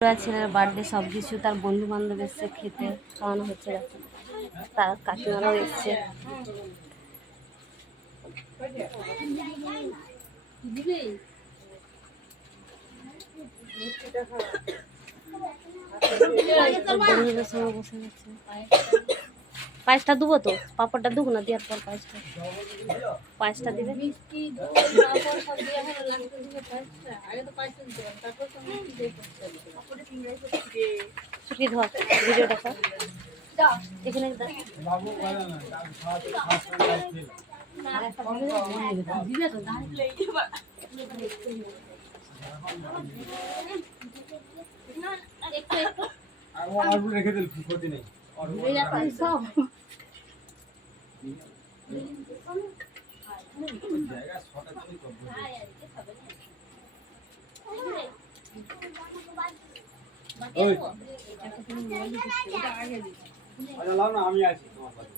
ছেলের বার্থডে সব কিছু তার বন্ধু বান্ধব এসছে খেতে খাওয়ানো হচ্ছে তার কাকিমারাও এসছে। বন্ধুদের সঙ্গে বসে গেছে। পায়েসটা দেবো তো পাপড়টা দেবো না দেওয়ার পর পায়েসটা পায়েসটা দিবে? ছুটি ধর ভিডিওটা কর। এখানে দেখ। অল্প রেখে দিল ক্ষতি নেই সব ওই আচ্ছা লাও না আমি আছি তোমার পাশে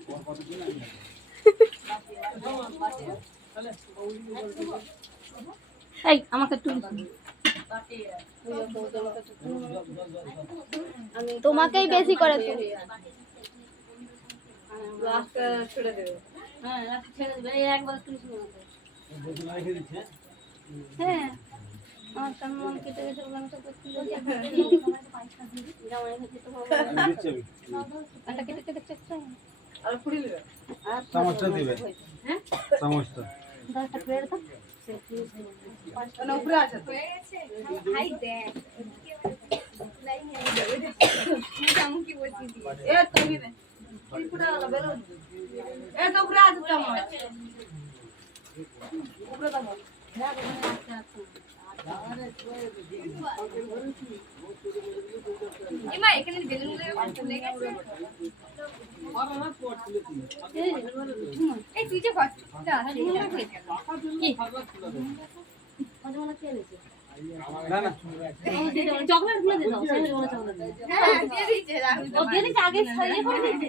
তোমার কতদিন আমি আছি। এই আমাকে তোমাকেই বেশি করে তো হ্যাঁ রাখি ছেড়ে দেবে। এই একবার একটু শুনে হ্যাঁ। আমার কান মন কেটে গেছে বলে আমি তো করতে জামাই হয়েছে তো বাবা। আমি দিচ্ছি আমি কানটা কেটে কেটে চেক চাই দিবে। হ্যাঁ? চামচটা। দশটা প্লেট দাও মজা কে এনেছে না না চকলেটগুলো দিয়ে দাও চকলেট দিয়ে দিচ্ছে আগে করে দিয়েছে।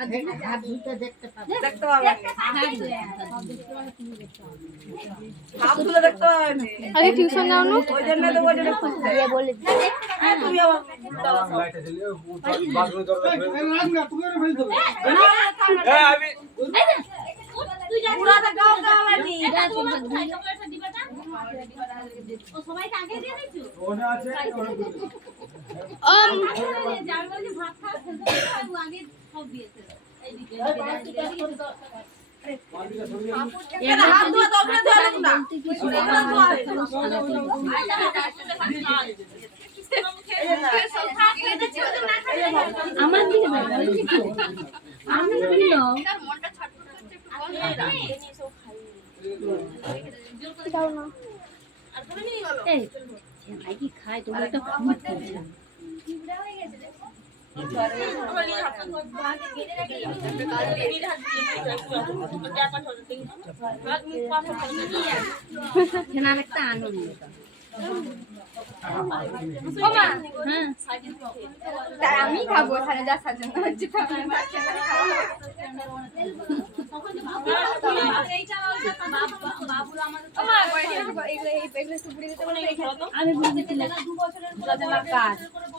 তুমি নি খাবে আগে টিউশন যাও না দিয়ে বলে লাইটটা জ্বালিয়ে বাথরুমের দরজা খুলে দিও। হ্যাঁ আমি তুই যা চকলেটটা ও সবাইকে আগে দিয়ে দিছো ওটা আছে আমি দিও। আমার দিকে? আমি দিও। দাও না এই, কি খায় তোমরা একটা ফুট করছে কেনার একটা আনন্দ হ্যাঁ আমি খাব ওখানে যা সাজানো হচ্ছে আমি বুঝেছিলাম কাজ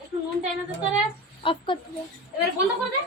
একটু নুন চাই না তো তোরে অফ কর দেবা এবার বন্ধ করে দে